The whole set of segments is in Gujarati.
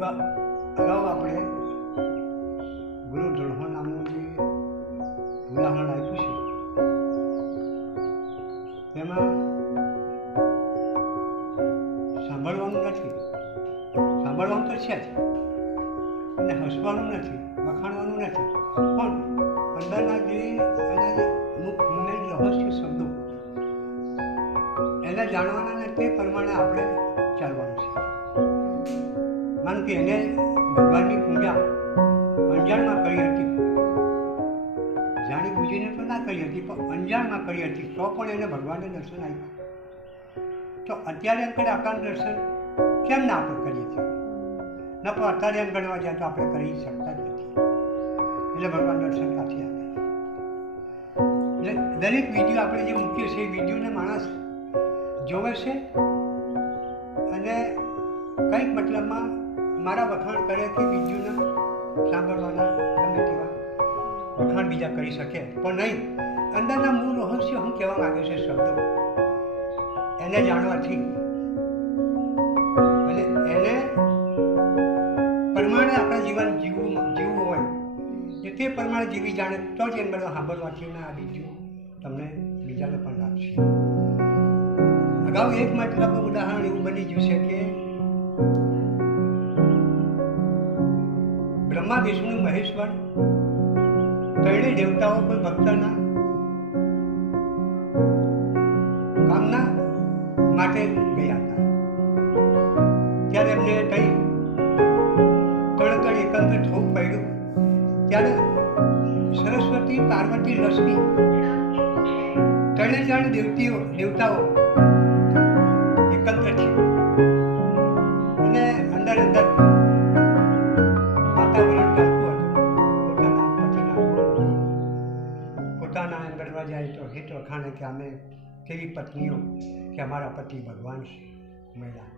અગાઉ આપણે ગુરુ ધર્મ નામનું જે ઉદાહરણ આપ્યું છે. તેમાં સાંભળવાનું નથી. સાંભળવાનું તો છે જ. અને હસવાનું નથી, વખાણવાનું નથી. પણ અંદરના જે એના જે મુખ મેન રહસ્ય શબ્દો, એને જાણવાના ને તે પ્રમાણે આપણે ચાલવાનું છે. માન કે એને ભગવાનની પૂજા અંજાણમાં કરી હતી. જાણી બુજીને તો ના કરી હતી, પણ અંજાણમાં કરી હતી. તો પણ એને ભગવાનને દર્શન આપ્યા. તો અત્યારે એમ કરે દર્શન કેમ ના આપણે કરીએ છીએ? ન પણ અત્યારે એમ ગણવા તો આપણે કરી શકતા જ નથી. એટલે ભગવાન દર્શન કાથી એટલે દરેક વીડિયો આપણે જે મૂકીએ છીએ, એ વિડીયોને માણસ જોવે છે અને કંઈક મતલબમાં મારા વખાણ કરે કે બીજુંને સાંભળવાના ગમે તેવા વખાણ બીજા કરી શકે, પણ નહીં. અંદરના મૂળ રહસ્ય હું કહેવા માંગે છે શબ્દો. એને જાણવાથી. અને એને પ્રમાણે આપણા જીવન જીવવું જીવવું હોય. કે તે પ્રમાણે જીવી જાણે તો જ એમ બધા સાંભળવાથી ના આ બીજું તમને બીજાને પણ લાગશે. અગાઉ એક મતલબ ઉદાહરણ એવું બની ગયું છે કે બ્રહ્મા વિષ્ણુ મહેશ્વર, ત્રણેય દેવતાઓ કોઈ ભક્તના કામના માટે ગયા હતા. ત્યારે એમને કઈ ત્રણ એકંદર થવું પડ્યું, ત્યારે સરસ્વતી, પાર્વતી, લક્ષ્મી ત્રણે ત્રણ દેવતીઓ, દેવતાઓ પતિના અંદરમાં જાય તો હિત વખાણે કે અમે કેવી પત્નીઓ કે અમારા પતિ ભગવાન છે મહિલા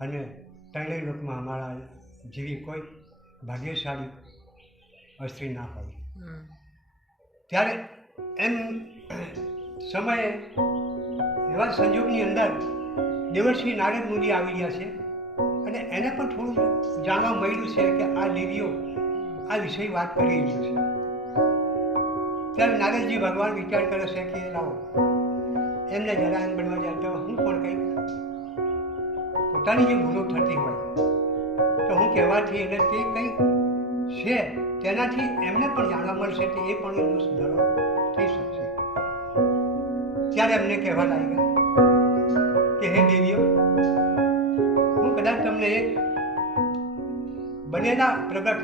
અને ત્રણેય લોકમાં અમારા જેવી કોઈ ભાગ્યશાળી સ્ત્રી ના હોય. ત્યારે એમ સમયે એવા સંજોગની અંદર દેવર્ષિ નારદ મુનિ આવી ગયા છે અને એને પણ થોડું જાણવા મળ્યું છે કે આ દેવીઓ આ વિષય વાત કરી રહ્યું છે. ત્યારે નારદજી ભગવાન વિચાર કરે છે કે, લાવો. એમને જરા બનવા જાય તો હું પણ કંઈક પોતાની જે ભૂલો થતી હોય, તો હું કહેવાથી એને તે કંઈક છે, તેનાથી એમને પણ જાણવા મળશે કે એ પણ એમનો સુધારો થઈ શકશે. ત્યારે એમને કહેવા લાગ્યા કે, હે દેવીઓ, હું કદાચ તમને એક બનેલા પ્રગટ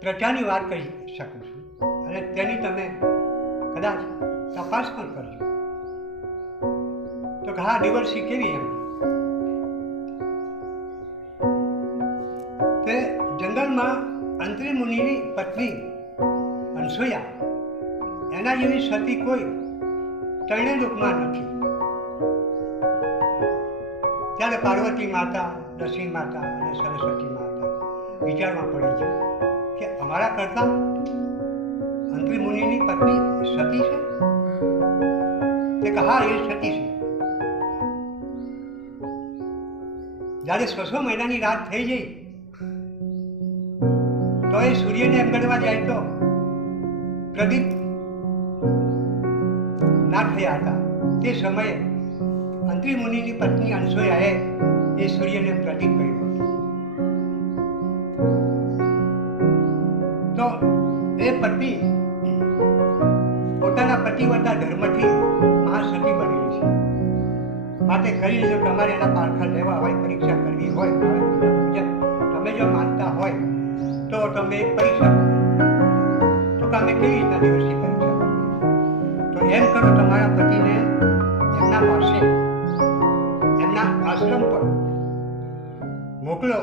પ્રજાની વાત કહી શકું છું. અને તેની તમે કદાચ તપાસ પણ કરજો. તો કે હા દિવર્ષી કેવી એમ. તે જંગલમાં અંતરી મુનિની પત્ની અનસુયા, એના જેવી સતી કોઈ ત્રણેય લોકમાં નથી. ત્યારે પાર્વતી માતા, નરસિંહ માતા અને સરસ્વતી માતા વિચારમાં પડી છે કે અમારા કરતા અંતરી મુનિની પત્ની સતી છે? તે કહા એ સતી છે. જ્યારે છસો મહિનાની રાત થઈ ગઈ, તો એ સૂર્યને એમ ગણવા જાય તો પ્રદીપ ના થયા હતા. તે સમયે અંતરી મુનિની પત્ની અંશોયાએ એ સૂર્યને પ્રદીપ કર્યું તો એ પતિ પોતાના પતિવતા ધર્મથી મહાસતી બનેલી છે. માટે કરી લેજો તમારે એના પારખા લેવા હોય, પરીક્ષા કરવી હોય તમે જો માનતા હોય, તો તમે પરીક્ષા તો તમે કેવી રીતના દિવસની પરીક્ષા તો એમ કરો તમારા પતિને એમના પાસે, એમના આશ્રમ પર મોકલો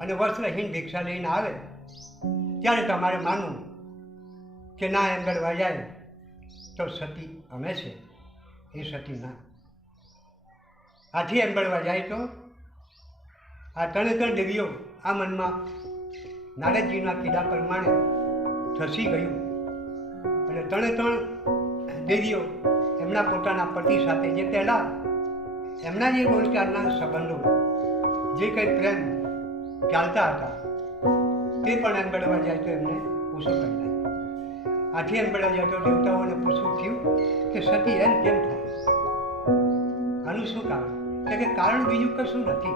અને વસ્ત્રહીન ભિક્ષા લઈને આવે. ત્યારે તમારે માનવું કે ના, એમ ગળવા જાય. તો સતી અમે છે. એ સતી ના આથી એમ ગળવા જાય તો? આ ત્રણે ત્રણ દેવીઓ આ મનમાં નારદજીના કીધા પ્રમાણે ધસી ગયું. અને ત્રણે ત્રણ દેવીઓ એમના પોતાના પતિ સાથે જે પહેલાં એમના જે રોજગારના સંબંધો, જે કંઈ પ્રેમ ચાલતા હતા, તે પણ એમ બળવા જાય તો એમને ઓછું કરી આથી એમ જતો દેવતાઓને પૂછવું થયું કે સતી એમ કેમ થાય? આનું શું કારણ? કે કારણ બીજું કશું નથી,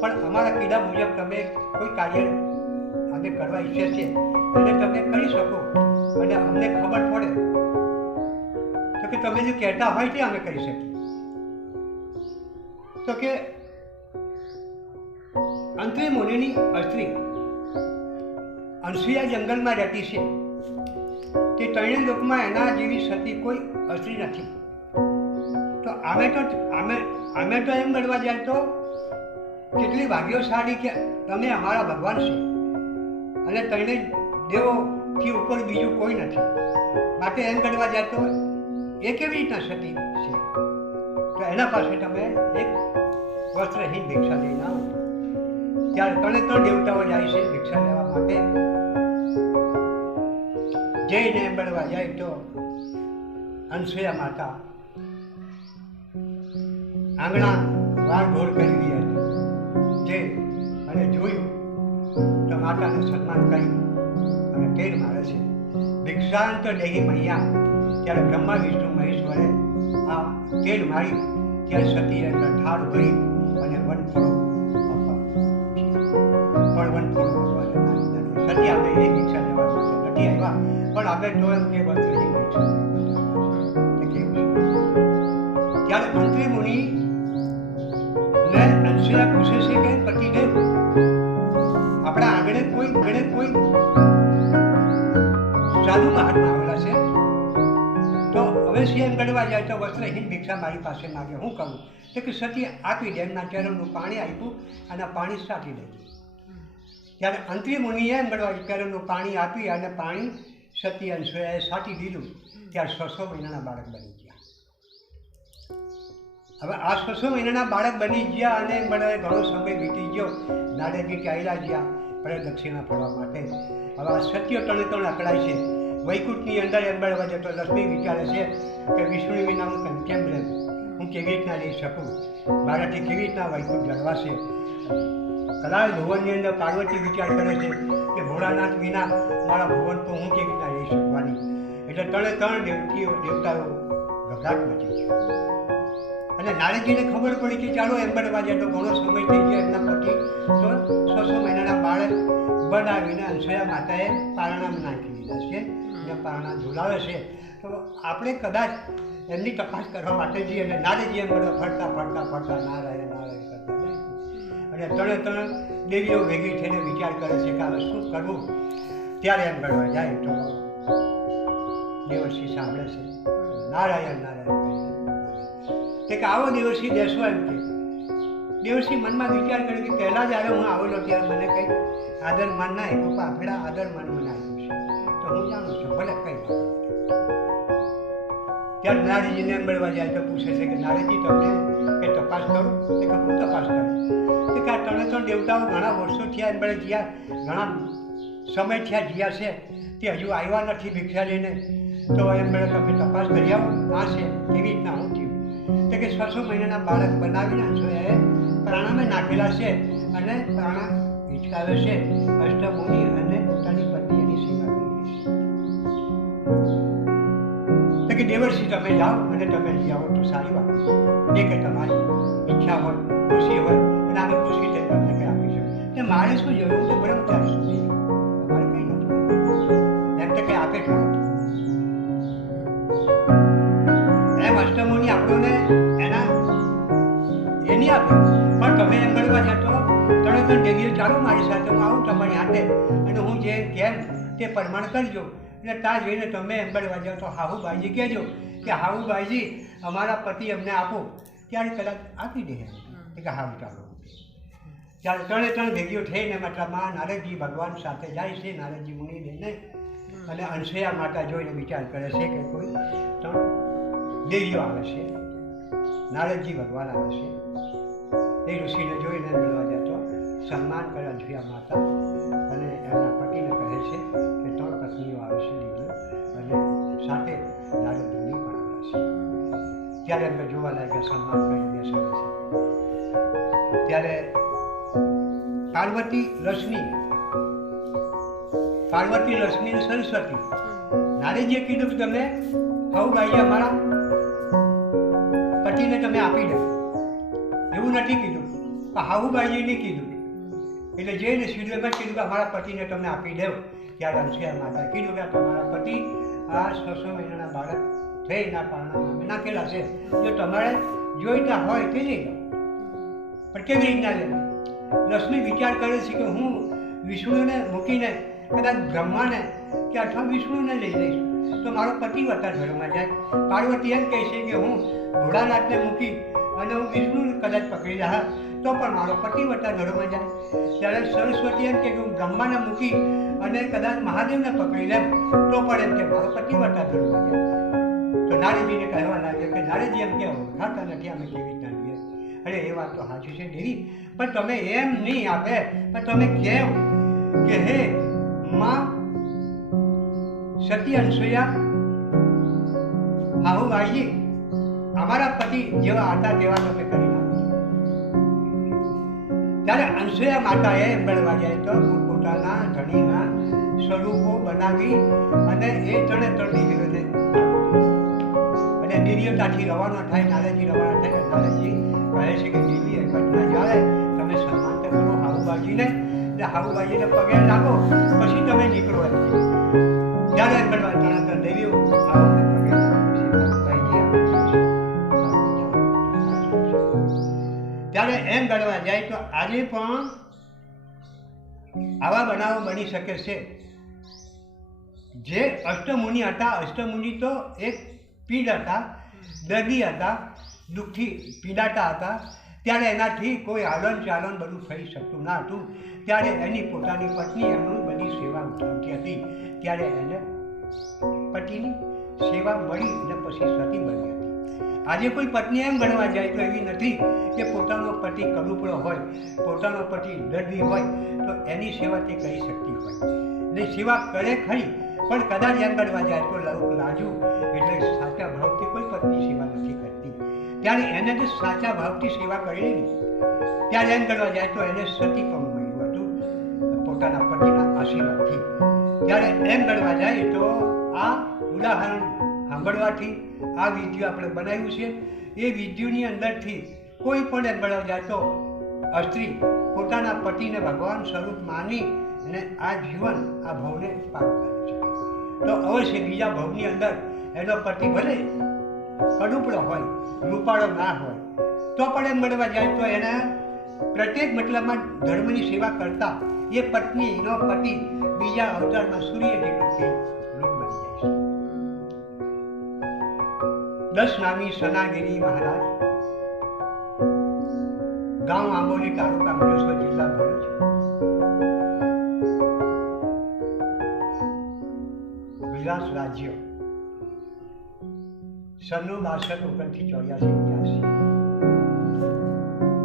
પણ અમારા કીડા મુજબ તમે કોઈ કાર્ય અમે કરવા ઈચ્છે છે એટલે તમે કરી શકો અને અમને ખબર પડે. તો કે તમે જે કહેતા હોય તે અમે કરી શકીએ. તો કે અંતરી મુનિની અસ્ત્રી અનસુયા જંગલમાં રહેતી છે. તે ત્રણેય લોકમાં એના જેવી સતી કોઈ અસરી નથી. તો અમે તો અમે અમે તો એમ ગણવા જાય તો કેટલી ભાગ્યશાળી કે તમે અમારા ભગવાન છો. અને ત્રણેય દેવોથી ઉપર બીજું કોઈ નથી. માટે એમ ગણવા જાય તો એ કેવી રીતના સતી છે? તો એના પાસે તમે એક વસ્ત્રહીન ભિક્ષા લઈને આવો. ત્યારે ત્રણે ત્રણ દેવતાઓ જાય છે ભિક્ષા લેવા માટે. જઈને મળવા જાય તો અનસુયા માતા આંગણા વાર ઘોર કરી રહી હતી જે અને જોયું તો માતાનું સન્માન કરી અને તેર મારે છે. ભિક્ષાંત દેહી મૈયા, ત્યારે બ્રહ્મા, વિષ્ણુ મહેશ્વરે આ તેલ મારી ત્યારે સતી અંદર ઠાર ભરી અને વન ફળો પણ વન ફળો સતી આપણે એ ભિક્ષા લેવા નથી આવ્યા. પણ આપણે તો કે છે. ત્યારે મંત્રી મુનિ ને અંશુયા પૂછે છે કે પતિદેવ આપણા આંગણે કોઈ આંગણે કોઈ સાધુ મહાત્મા આવેલા છે? તો હવે સીએમ ગણવા જાય તો વસ્ત્રહીન ભિક્ષા મારી પાસે માગે. હું કહું તો કે સતી આપી દે, એમના ચરણનું પાણી આપ્યું અને પાણી સાટી દે ત્યારે અંતરી મુનિએ એમ ગણવા ચરણનું પાણી આપી અને પાણી સતી અંશુયાએ સાટી દીધું ત્યારે છસો મહિનાના બાળક બની ગયા. હવે આ છસો મહિનાના બાળક બની ગયા અને મને ઘણો સમય વીતી ગયો. નાડેજી ચાલ્યા ગયા પણ દક્ષિણા ફરવા માટે. હવે આ સત્ય ત્રણે ત્રણ અકળાય છે. વૈકુંઠની અંદર બળવા જતો લક્ષ્મી વિચારે છે કે વિષ્ણુ વિના હું કેમ રહેવું હું કેવી રીતના રહી શકું? મારાથી કેવી રીતના વૈકુંઠ જળવાશે? કદાચ ભુવનની અંદર પાર્વતી વિચાર કરે છે કે ભોળાનાથ વિના મારા ભુવન તો હું કેવી રીતના રહી શકવાની? એટલે ત્રણે ત્રણ દેવતીઓ દેવતાઓ ગભરાટ મચી અને નારદજીને ખબર પડી કે ચાલો એમ બનવા જાય તો ઘણો સમય થઈ ગયો એમના પતિ તો છસો મહિનાના બાળક બનાવીને અંશયા માતાએ પારણામાં નાખી દીધા છે. અને પારણા ઝુલાવે છે. તો આપણે કદાચ એમની તપાસ કરવા માટે જઈએ અને નારદજી એમ બધા ફરતા ફરતા ફરતા ના જાય અને ત્રણે ત્રણ દેવીઓ ભેગી થઈને વિચાર કરે છે કે હવે શું કરવું. ત્યારે એમ કરવા જાય તો દેવર્ષિ સાંભળે છે. નારાયણ નારાયણ તે કે આવો દિવસથી બેસો એમ કે. દેવસી મનમાં વિચાર કર્યો કે પહેલાં જ્યારે હું આવેલો ત્યારે મને કંઈ આદર માન ના આપ્યું પણ આપણા આદર માન મને છે તો હું જાણું છું, ભલે કંઈ ત્યારે નારીજીને એમ મળવા જાય તો પૂછે છે કે, નારીજી, તમને કે તપાસ કરો? કે, હું તપાસ કરું. કે, આ ત્રણે ત્રણ દેવતાઓ ઘણા વર્ષો થયા મળે જ્યાં, ઘણા સમય થયા જ્યાં છે, તે હજુ આવ્યા નથી ભિક્ષા લઈને. તો એમ મળે તમે તપાસ કરી આવો, આ છે. એવી રીતના હું થયું. તો કે, છસો મહિનાના બાળક બનાવીને એ પ્રાણામાં નાખેલા છે અને પ્રાણા હિચકાવે છે અષ્ટમુનિ કે દેવર્ષિ તમે જાઓ અને તમે લઈ આવો તો સારી વાત એ કે તમારી ઈચ્છા હોય, ખુશી હોય, અને અમે ખુશી થઈ તમને કંઈ આપી શકે. એટલે મારે શું જરૂર તો બ્રહ્મચારી સુધી તમારે કંઈ નથી એમ તો કંઈ આપે આપે. પણ તમે એમ ગણવા જતો ત્રણે ત્રણ ચાલો મારી સાથે, હું આવું તમારી હાથે. અને હું જે કેમ તે પ્રમાણ કરજો. એટલે ત્યાં જઈને તમે એમ ગણવા જાઓ તો હાહુબાઈજી કહેજો કે હાહુબાઈજી અમારા પતિ અમને આપો. ત્યારે કદાચ આપી દે. કે હા ચાલો. ત્યારે ત્રણે ત્રણ ભેગીઓ થઈને મતલબમાં નારદજી ભગવાન સાથે જાય છે નારદજી મુનિ લઈને અને અંશયા માતા જોઈને વિચાર કરે છે કે કોઈ ત્રણ દેવીઓ આવે છે. નારદજી ભગવાન આવે છે. એ ઋષિને જોઈને મળવા જતો સન્માન કરે અંશયા માતા. અને એમના સાથે નારદ મુનિ પણ આવે છે. ત્યારે અમે જોવા લાગ્યા સન્માન કરી બેસાડે છે. ત્યારે પાર્વતી લક્ષ્મી પાર્વતી લક્ષ્મી સરસ્વતી, નારેજીએ કીધું કે તમે હવ ભાઈ અમારા પતિને તમે આપી દો. એવું નથી કીધું. પણ હાહુબાઈએ નહીં કીધું. એટલે જઈને સીધું કીધું કે અમારા પતિને તમે આપી દેવ. ત્યારે અંશિયા માતા કીધું કે તમારા પતિ આ છસો મહિનાના બાળક. થઈ ના પારણામાં નાખેલા છે. જો તમારે જોઈતા હોય તે લઈ પણ કેવી રીતના લે? લક્ષ્મી વિચાર કરે છે કે હું વિષ્ણુને મૂકીને કદાચ બ્રહ્માને કે અથવા વિષ્ણુને લઈ લઈશ. તો મારો પતિ વતા ઘરમાં જાય. પાર્વતી એમ કહે છે કે હું ભોળાનાથને મૂકી અને હું વિષ્ણુને કદાચ પકડી રહ્યા તો પણ મારો પતિ વતા ઘરમાં જાય. ત્યારે સરસ્વતી એમ કે હું બ્રહ્માને મૂકી અને કદાચ મહાદેવને પકડી લે તો પણ એમ કે પતિ વટા ધરવા તો નારીજીને કહેવા લાગ્યો કે, નારીજી, એમ કે ઓળખાતા નથી અમે કેવી રીતના અરે, એ વાત તો સાચી છે દેવી પણ તમે એમ નહીં આપે, પણ તમે કેમ કે હે, માં સતી અનસુયા હાહુ ભાઈજી અમારા પતિ જેવા હતા તેવા તમે કરી નાખો. ત્યારે અનસુયા માતાએ મળવા જાય તો પોતાના ધણીના સ્વરૂપો બનાવી અને એ ત્રણે ત્રણ છે અને દીદીઓ રવાના થાય નારેજી રવાના થાય નારેજી કહે છે કે દીદી ઘટના જાય તમે સન્માન કરો હાઉબાજીને એટલે હાઉબાજીને પગે લાગો, પછી તમે નીકળો જ્યારે કરવા લાગે છે. ત્યારે એમ ગણવા જાય તો આજે પણ આવા બનાવો બની શકે છે. જે અષ્ટમુનિ હતા, અષ્ટમુનિ તો એક પીડ હતા દર્દી હતા દુઃખથી પીડાતા હતા. ત્યારે એનાથી કોઈ હાલન ચાલન બધું થઈ શકતું ના હતું. ત્યારે એની પોતાની પત્ની એમનું બધી સેવા ઉઠાવતી હતી. ત્યારે એને પતિની સેવા મળી અને પછી સતી બની. આજે કોઈ પત્ની એમ ગણવા જાય તો એવી નથી કે પોતાનો પતિ કડુપડો હોય, પોતાનો પતિ દર્દી હોય, તો એની સેવા તે કરી શકતી હોય. ને સેવા કરે ખરી, પણ કદાચ એમ ગણવા જાય તો લાજુ, એટલે સાચા ભાવથી કોઈ પત્ની સેવા નથી કરતી. ત્યારે એને જે સાચા ભાવથી સેવા કરેલી ત્યારે એમ ગણવા જાય તો એને સતી પણ મળ્યું હતું, પોતાના પતિના આશીર્વાદથી. ત્યારે એમ ગણવા જાય તો આ ઉદાહરણ સાંભળવાથી આ વીડિયો આપણે બનાવ્યું છે. એ વિડીયોની અંદરથી કોઈ પણ એમ જાતો સ્ત્રી પોતાના પતિને ભગવાન સ્વરૂપ માની અને આ જીવન આ ભવને પાર કરે છે. તો અવશ્ય બીજા ભવની અંદર એનો પતિ ભલે કડુપડો હોય, રૂપાળો ના હોય, તો પણ એમ મળવા જાય તો એના પ્રત્યેક મતલબમાં ધર્મની સેવા કરતા એ પત્ની એનો પતિ બીજા અવતારમાં સૂર્ય જેટલું તે દસ નામી સનાગીરી મહારાજ. ગામ આંબોલી તાલુકા મહેશ્વર જિલ્લા ભરૂચ. ગુજરાત રાજ્ય. સનનું બાસઠ ઓગણથી ચોર્યાસી બ્યાસી